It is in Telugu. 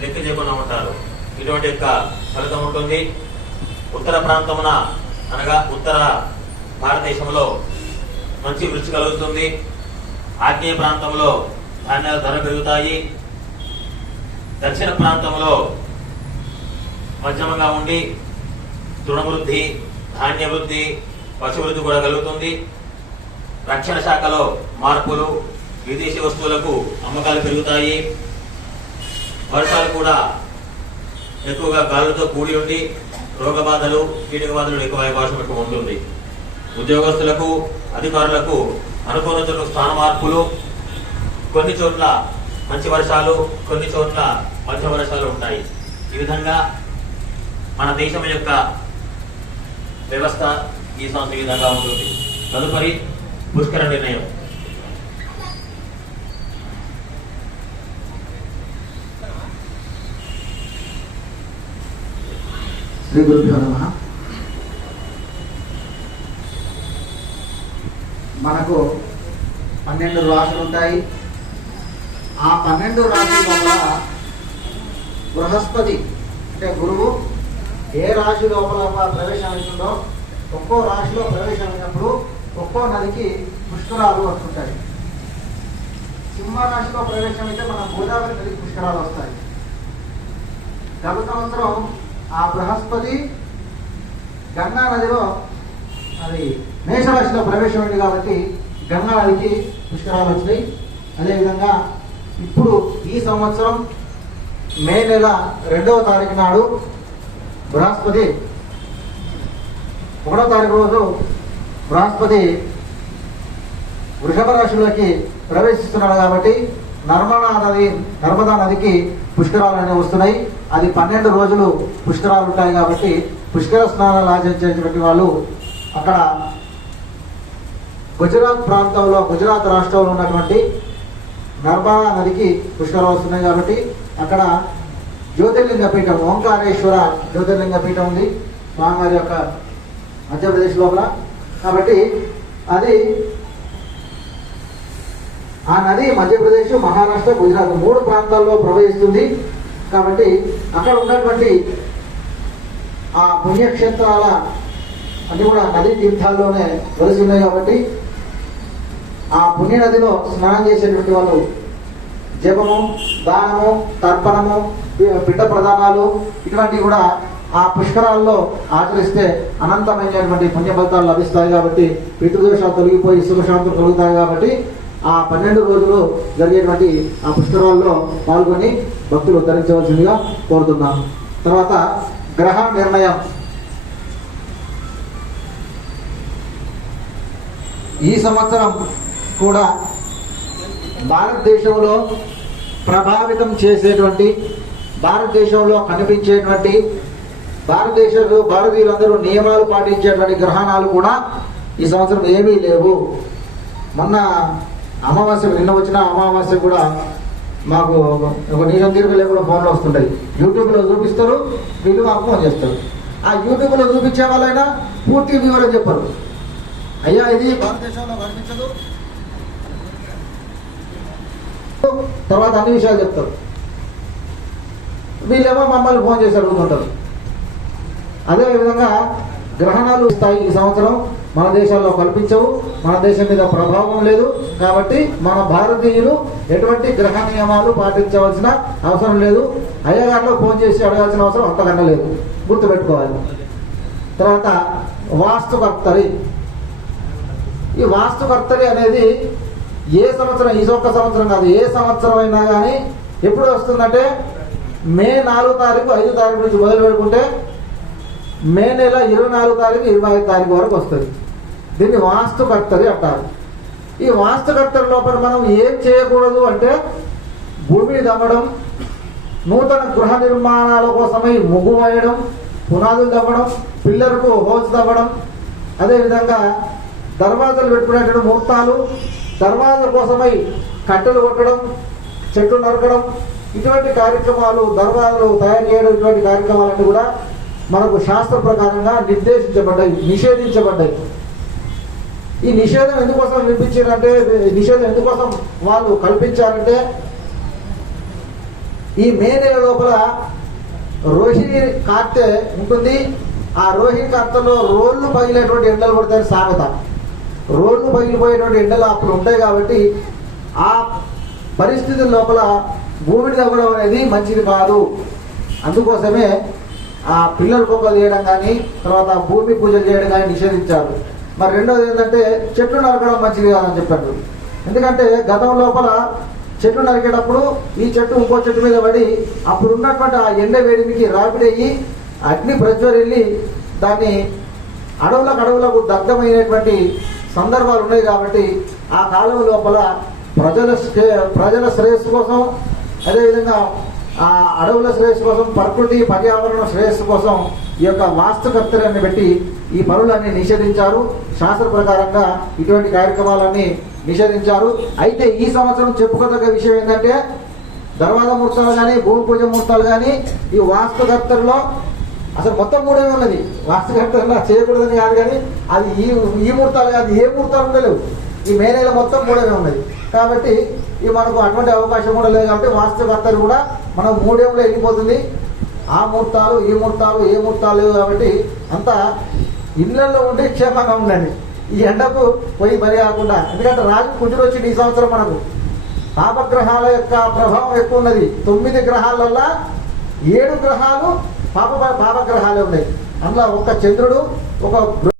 లెక్క చేయకుండా ఉంటారు ఇటువంటి యొక్క ఫలితం ఉంటుంది. ఉత్తర ప్రాంతమున అనగా ఉత్తర భారతదేశంలో మంచి వృద్ధి కలుగుతుంది. ఆగ్నేయ ప్రాంతంలో ధాన్యాల ధర పెరుగుతాయి. దక్షిణ ప్రాంతంలో మధ్యమంగా ఉండి తృణవృద్ధి ధాన్య వృద్ధి పశువృద్ధి కూడా కలుగుతుంది. రక్షణ శాఖలో మార్పులు విదేశీ వస్తువులకు అమ్మకాలు పెరుగుతాయి. వర్షాలు కూడా ఎక్కువగా గాలులతో కూడి ఉండి రోగ బాధలు కీటక బాధలు ఎక్కువ అవకాశం ఎక్కువ ఉంటుంది. ఉద్యోగస్తులకు అధికారులకు అనుకూలతలు స్థాన మార్పులు కొన్ని చోట్ల మంచి వర్షాలు కొన్ని చోట్ల మధ్య వర్షాలు ఉంటాయి. ఈ విధంగా మన దేశం యొక్క వ్యవస్థ ఈ సంవత్సరం ఈ విధంగా ఉంటుంది. తదుపరి పుష్కర నిర్ణయం. శ్రీ గురుభ్యో నమ. మనకు పన్నెండు రాశులు ఉంటాయి. ఆ పన్నెండు రాసుల వల్ల బృహస్పతి అంటే గురువు ఏ రాశి లోపల ప్రవేశమవుతుందో ఒక్కో రాశిలో ప్రవేశమైనప్పుడు ఒక్కో నదికి పుష్కరాలు వస్తుంటాయి. సింహ రాశిలో ప్రవేశమైతే మన గోదావరి నదికి పుష్కరాలు వస్తాయి. గత సంవత్సరం ఆ బృహస్పతి గంగా నదిలో అది మేషరాశిలో ప్రవేశమైంది కాబట్టి గంగా నదికి పుష్కరాలు వచ్చినాయి. అదేవిధంగా ఇప్పుడు ఈ సంవత్సరం మే నెల రెండవ తారీఖు నాడు బృహస్పతి ఒకటో తారీఖు రోజు బృహస్పతి వృషభ రాశిలోకి ప్రవేశిస్తున్నాడు కాబట్టి నర్మదా నది నర్మదా నదికి పుష్కరాలు అనేవి వస్తున్నాయి. అది పన్నెండు రోజులు పుష్కరాలు ఉంటాయి కాబట్టి పుష్కర స్నానాలు ఆచరించేటువంటి వాళ్ళు అక్కడ గుజరాత్ ప్రాంతంలో గుజరాత్ రాష్ట్రంలో ఉన్నటువంటి నర్మదా నదికి పుష్కరాలు వస్తున్నాయి కాబట్టి అక్కడ జ్యోతిర్లింగ పీఠం ఓంకారేశ్వర జ్యోతిర్లింగ పీఠం ఉంది స్వామివారి యొక్క మధ్యప్రదేశ్ లోపల. కాబట్టి అది ఆ నది మధ్యప్రదేశ్ మహారాష్ట్ర గుజరాత్ మూడు ప్రాంతాల్లో ప్రవహిస్తుంది. కాబట్టి అక్కడ ఉన్నటువంటి ఆ పుణ్యక్షేత్రాల అన్ని కూడా నదీ తీర్థాల్లోనే కలిసి ఉన్నాయి కాబట్టి ఆ పుణ్య నదిలో స్నానం చేసేటువంటి వాళ్ళు జపము దానము తర్పణము పి- పిట్ట ప్రదానాలు ఇటువంటివి కూడా ఆ పుష్కరాల్లో ఆచరిస్తే అనంతమైనటువంటి పుణ్య ఫలితాలు లభిస్తాయి కాబట్టి పితృదోషాలు తొలగిపోయి సుఖశాంతులు కలుగుతాయి కాబట్టి ఆ పన్నెండు రోజులు జరిగేటువంటి ఆ పుష్కరాల్లో పాల్గొని భక్తులు ధరించవలసిందిగా కోరుతున్నాను తర్వాత గ్రహ నిర్ణయం. ఈ సంవత్సరం కూడా భారతదేశంలో ప్రభావితం చేసేటువంటి భారతదేశంలో కనిపించేటువంటి భారతదేశంలో భారతీయులందరూ నియమాలు పాటించేటువంటి గ్రహణాలు కూడా ఈ సంవత్సరం ఏమీ లేవు. మొన్న అమావాస్య నిన్న వచ్చిన అమావాస్య కూడా మాకు ఒక నిజం తీరుగా కూడా ఫోన్లో వస్తుంటాయి. యూట్యూబ్లో చూపిస్తారు వీళ్ళు మాకు ఫోన్ చేస్తారు. ఆ యూట్యూబ్లో చూపించే వాళ్ళైనా పూర్తి వివరం చెప్పరు. అయ్యా ఇది భారతదేశంలో కనిపించదు. తర్వాత అన్ని విషయాలు చెప్తారు. వీళ్ళేమో మమ్మల్ని ఫోన్ చేసి అడుగుతుంటారు అదేవిధంగా గ్రహణాలు స్థాయి ఈ సంవత్సరం. మన దేశంలో కల్పించవు మన దేశం మీద ప్రభావం లేదు. కాబట్టి మన భారతీయులు ఎటువంటి గ్రహ నియమాలు పాటించవలసిన అవసరం లేదు. అయ్యగారిలో ఫోన్ చేసి అడగాల్సిన అవసరం అంతకన్నా లేదు. గుర్తుపెట్టుకోవాలి. తర్వాత వాస్తుకర్తరి. ఈ వాస్తుకర్తరి అనేది ఏ సంవత్సరం ఈ ఒక్క సంవత్సరం కాదు ఏ సంవత్సరం అయినా కానీ ఎప్పుడు వస్తుందంటే మే నాలుగు తారీఖు ఐదు తారీఖు నుంచి మొదలు పెట్టుకుంటే మే నెల ఇరవై నాలుగు తారీఖు ఇరవై ఐదు తారీఖు వరకు వస్తుంది. దీన్ని వాస్తుకర్తరి అంటారు. ఈ వాస్తుకర్తల లోపల మనం ఏం చేయకూడదు అంటే భూమిని దమ్మడం నూతన గృహ నిర్మాణాల కోసమై ముగ్గు వేయడం పునాదులు దవ్వడం పిల్లర్కు హోల్స్ దవ్వడం అదేవిధంగా దర్వాజలు పెట్టుకునేటువంటి ముహూర్తాలు దర్వాజల కోసమై కట్టెలు కొట్టడం చెట్లు నరకడం ఇటువంటి కార్యక్రమాలు దర్వాజలు తయారు చేయడం ఇటువంటి కార్యక్రమాలన్నీ కూడా మనకు శాస్త్ర ప్రకారంగా నిర్దేశించబడ్డాయి నిషేధించబడ్డాయి. ఈ నిషేధం ఎందుకోసం వినిపించారంటే నిషేధం ఎందుకోసం వాళ్ళు కల్పించారంటే ఈ మే నెల లోపల రోహిణి కార్తె ఉంటుంది. ఆ రోహిణి కార్తెలో రోళ్ళు పగిలేటువంటి ఎండలు పడతాయని సామెత. రోళ్ళు పగిలిపోయేటువంటి ఎండలు అప్పుడు ఉంటాయి కాబట్టి ఆ పరిస్థితుల లోపల భూమిని తవ్వడం అనేది మంచిది కాదు. అందుకోసమే ఆ పిల్లల కుక్కలు చేయడం కానీ తర్వాత భూమి పూజలు చేయడం కానీ నిషేధించారు. మరి రెండోది ఏంటంటే చెట్లు నరకడం మంచిది కాదని చెప్పారు. ఎందుకంటే గతం లోపల చెట్లు నరికేటప్పుడు ఈ చెట్టు ఇంకో చెట్టు మీద పడి అప్పుడు ఉన్నటువంటి ఆ ఎండ వేడిమికి రాపిడయ్యి అగ్ని ప్రజ్వరిల్లి దాన్ని అడవులకు అడవులకు దగ్ధమైనటువంటి సందర్భాలు ఉన్నాయి కాబట్టి ఆ కాలం లోపల ప్రజల ప్రజల శ్రేయస్సు కోసం అదేవిధంగా ఆ అడవుల శ్రేయస్సు కోసం ప్రకృతి పర్యావరణ శ్రేయస్సు కోసం ఈ యొక్క వాస్తుకర్తలన్నీ పెట్టి ఈ పనులన్నీ నిషేధించారు. శాస్త్ర ప్రకారంగా ఇటువంటి కార్యక్రమాలన్నీ నిషేధించారు. అయితే ఈ సంవత్సరం చెప్పుకోదగ్గ విషయం ఏంటంటే దర్వాజ ముహూర్తాలు కానీ భూమి పూజ ముహూర్తాలు కానీ ఈ వాస్తుకర్తల్లో అసలు మొత్తం మూడే ఉన్నది. వాస్తుకర్తల్లో చేయకూడదని కాదు కానీ అది ఈ ఈ ముహూర్తాలు కాదు ఏ ముహూర్తాలు ఉండలేవు. ఈ మే నెల మొత్తం మూడే ఉన్నది. కాబట్టి ఈ మనకు అటువంటి అవకాశం కూడా లేదు కాబట్టి వాస్తుకర్తలు కూడా మనం మూడేములో వెళ్ళిపోతుంది ఆ ముహూర్తాలు ఈ ముహూర్తాలు ఏ ముహూర్తాలు లేవు కాబట్టి అంతా ఇళ్ళలో ఉండి క్షేమంగా ఉండండి. ఈ ఎండకు పోయి బలి కాకుండా. ఎందుకంటే రాజు కుజుడు వచ్చింది ఈ సంవత్సరం మనకు. పాపగ్రహాల యొక్క ప్రభావం ఎక్కువ ఉన్నది. తొమ్మిది గ్రహాలల్లో ఏడు గ్రహాలు పాప పాపగ్రహాలే ఉన్నాయి. అందులో ఒక చంద్రుడు ఒక